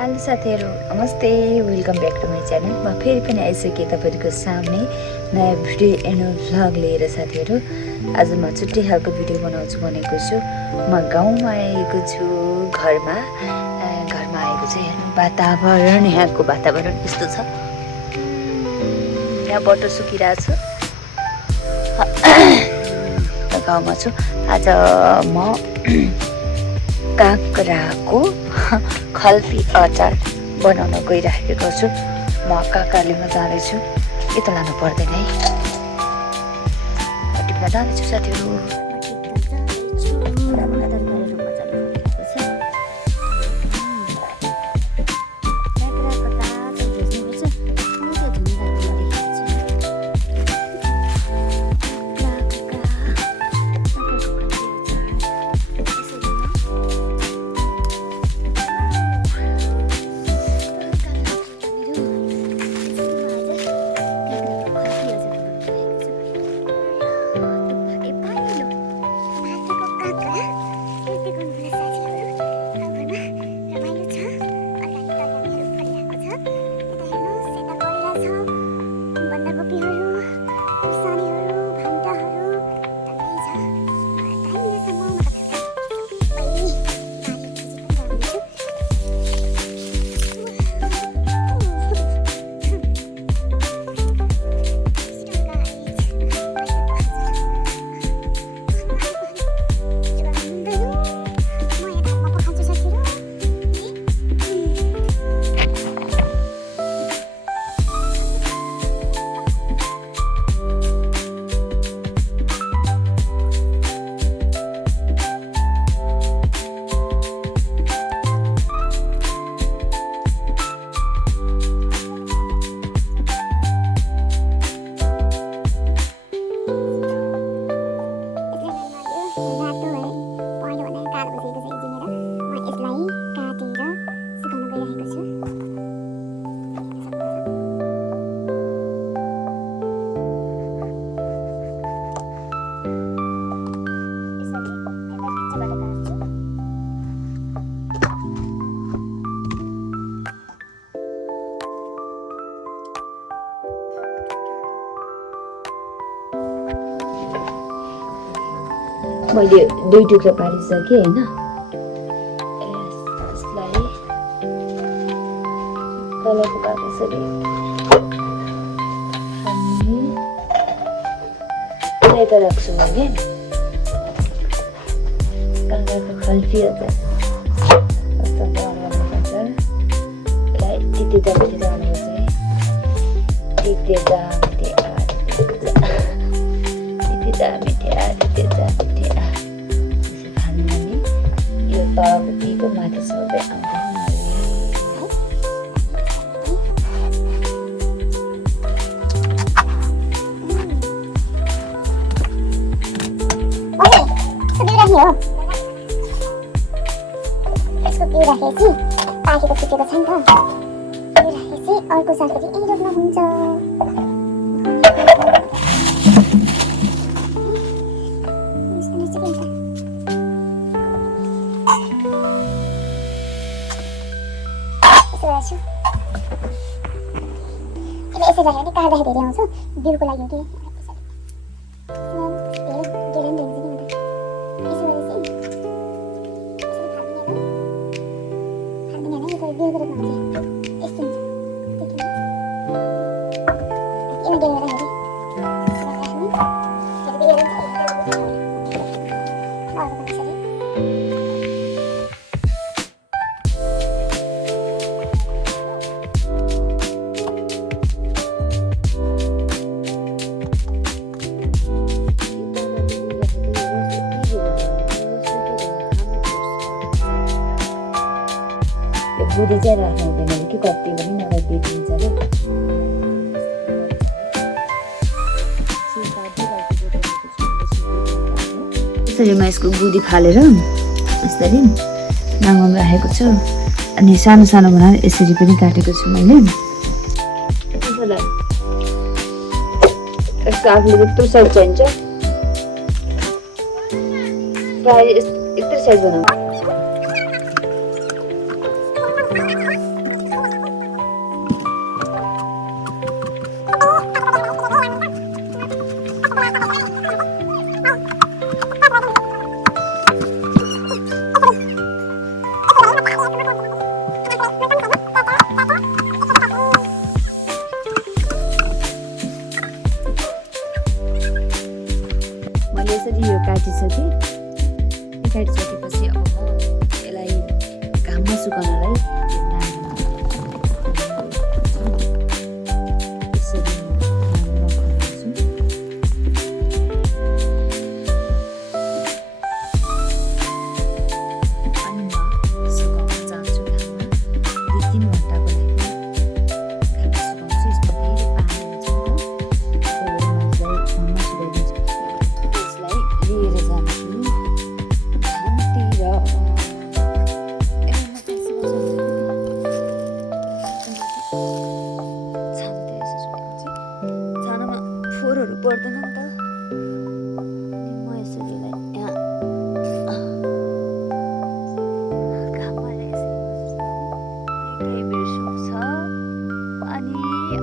Hello साथीहरू, नमस्ते। Welcome back to my channel. म फेरि पनि आइसकेँ तपाईँहरूको सामने नयाँ भिडियो एन्ड भ्लग लिएर। साथीहरू, आज म छुट्टै खालको भिडियो बनाउँछु भनेको छु। म गाउँमा आएको छु, घरमा आएको छु। हेर्नु वातावरण, यहाँको वातावरण यस्तो छ। यहाँ बटो सुकिरहेको छु, गाउँमा छु। आज म काँक्राको खल्ती अचार बनाउन गइराखेको छु। म काकालीमा जाँदैछु, यता लानु पर्दैन है, टिप्न जाँदैछु साथीहरू। मैले 2 टुक्रा पारिसकेँ होइन। यसलाई तलको पार्ट यसरी यता राख्छु मैले। काँक्राको खल्ती अचार कस्तो बनाउनुपर्छ, यसलाई तिते बनाउनुपर्छ है। तिते तलको पिको माथि सबै आउँदैन। यसको बिउ राखेपछि पाकेको फुटेको छ नि त, बिउ राखेपछि अर्को सालपछि यही रोप्न हुन्छ। यसो राख्यो भने काट्दाखेरि धेरै आउँछ, बिउको लागि हो कि बुढी चाहिँ राख्नु हुँदैन कि कति पनि नगद दिइदिन्छ अरे। यसरी म यसको गुदी फालेर यसरी नाङ्गोमा राखेको छु। अनि सानो सानो बनाएर यसरी पनि काटेको छु मैले। यसको आफूले यत्रो साइज चाहिन्छ, प्रायः यत्रो साइज बनाउँछु। यसरी यो काटिसकेँ। काटिसकेपछि अब म यसलाई घाममा सुकाउनलाई यसरी घाममा खनाल्छु। अनि म सुकाउन जान्छु घाममा 2-3 घन्टाको लागि घाममा सुकाउँछु। यसमा धेरै पानी हुन्छ नि त, त्यही भएर म यसलाई घाममा सुकाइदिन्छु। यसलाई लिएर जान्छु घामतिर। छानामा फोहोरहरू पर्दैन नि त। म यसरी यसलाई यहाँ घाममा यसरी बिर्सुन्छ अनि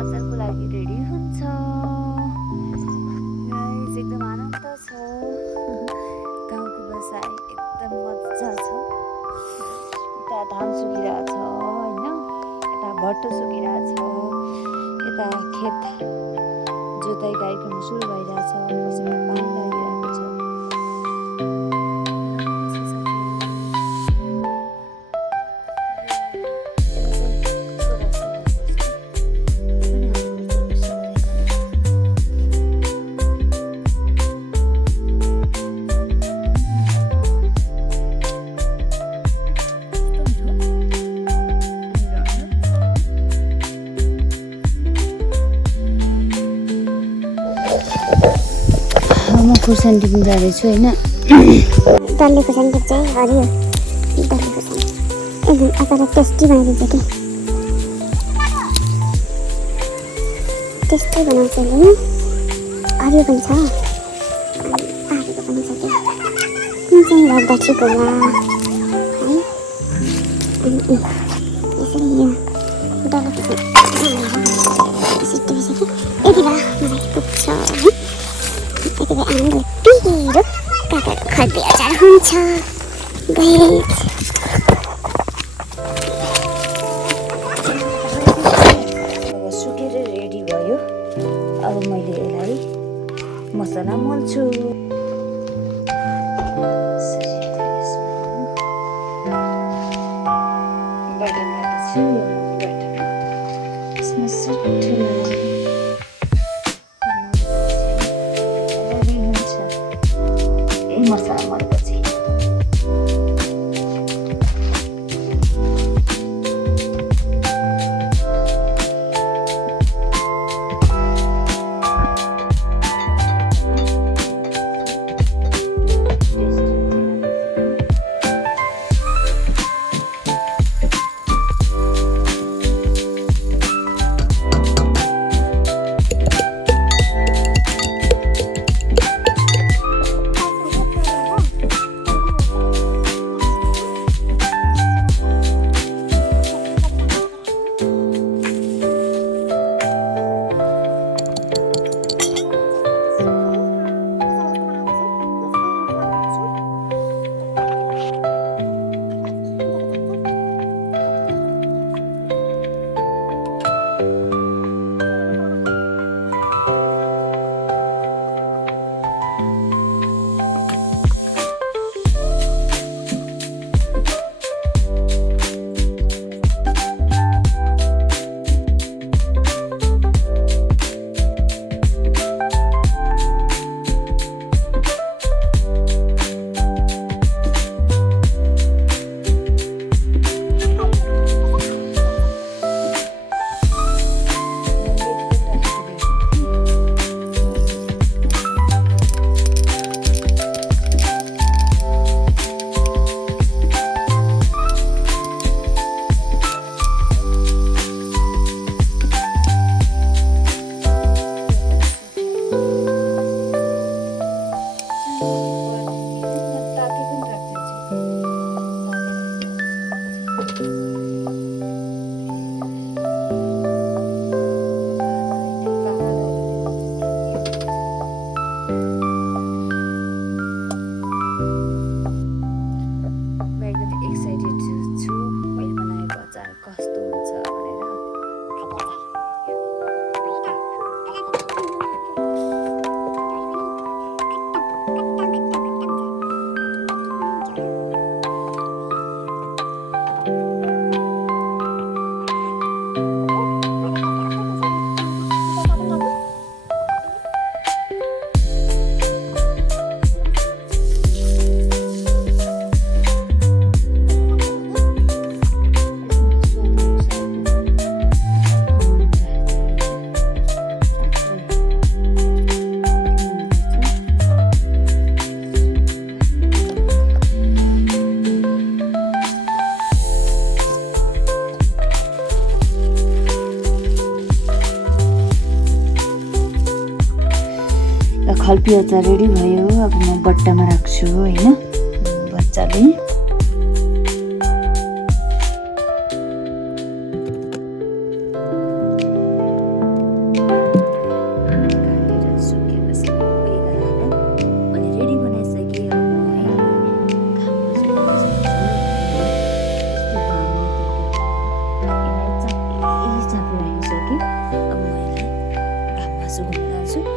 अचारको लागि रेडी हुन्छ। गाइस एकदम आनन्द छ, गाउँको बसाइ एकदम मजा छ। यता धान सुकिरहेछ होइन, यता भट्ट सुकिरहेछ, यता खेत जोताइ कार्यक्रम सुरु भइरहेछ, पछिमा पानी लागिरहेको छ। म खुर्सानी टिप्नु जाँदैछु होइन। डल्ले खुर्सानी टिप्छ है, हरियो डल्ले खुर्सानी एकदम अचार टेस्टी बनाइदिन्छ कि। टेस्टी बनाउँछ नि, हरियो पनि छ अनि आलुको पनि छ कि। कुन चाहिँ राख्दा ठिक होला है। यसरी यो डल्ले खुर्सानी सिटिसक्यो, यति बेला मलाई पुग्छ है। यति बेला आमाले पिरो काटेर खर्बी अचार हुन्छ। गाइस अब सुकेर रेडी भयो। अब मैले यसलाई मसला मोल्छु। बटन राख्छु, बटन यसमा सट्टै लगाएर रेडी हुन्छ। यही मसला मोलेपछि खल्पी अचार रेडी भयो। अब म बट्टामा राख्छु होइन बच्चाले।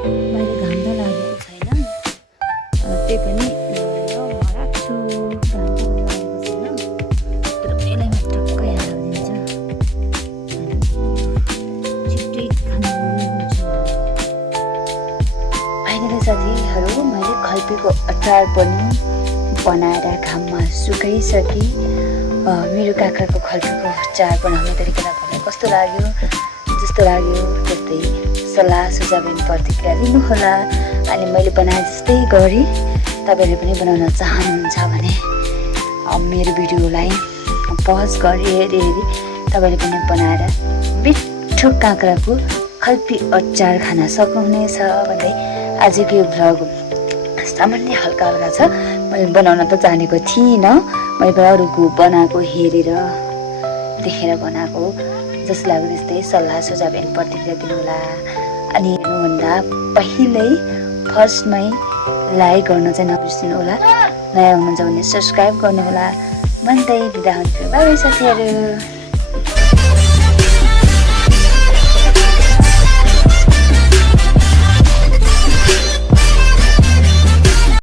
मैले घाम त लागेको छैन त्यही पनि म राख्छु। घाम त लागेको छैन तर यसलाई म टक्कै हालिदिन्छु अनि छिट्टै खानु हुन्छ। फाइनली साथीहरू मैले खल्पीको अचार पनि बनाएर घाममा सुकाइसकेँ। मेरो काकाको खल्पीको अचार बनाउने तरिका तपाईँलाई कस्तो लाग्यो? जस्तो लाग्यो त्यस्तै सल्लाह सुझाव एवं प्रतिक्रिया दिनुहोला। अनि मैले बनाए जस्तै गरी तपाईँले पनि बनाउन चाहनुहुन्छ भने मेरो भिडियोलाई पज गरी हेरी तपाईँले पनि बनाएर मिठो काँक्राको खल्पी अचार खान सक्नुहुनेछ भन्दै आजको यो भ्लग सामान्य हल्का हल्का छ। मैले बनाउन त जानेको थिइनँ, मैले अरूको बनाएको हेरेर देखेर बनाएको। जस्तो लाग्यो त्यस्तै सल्लाह सुझाव एवं प्रतिक्रिया दिनुहोला। अनि हेर्नुभन्दा पहिल्यै फर्स्टमै लाइक गर्न चाहिँ नबिर्सिनु होला। नयाँ हुनुहुन्छ भने सब्सक्राइब गर्नुहोला भन्दै बिदा हुन्छु। बाइ बाइ साथीहरू।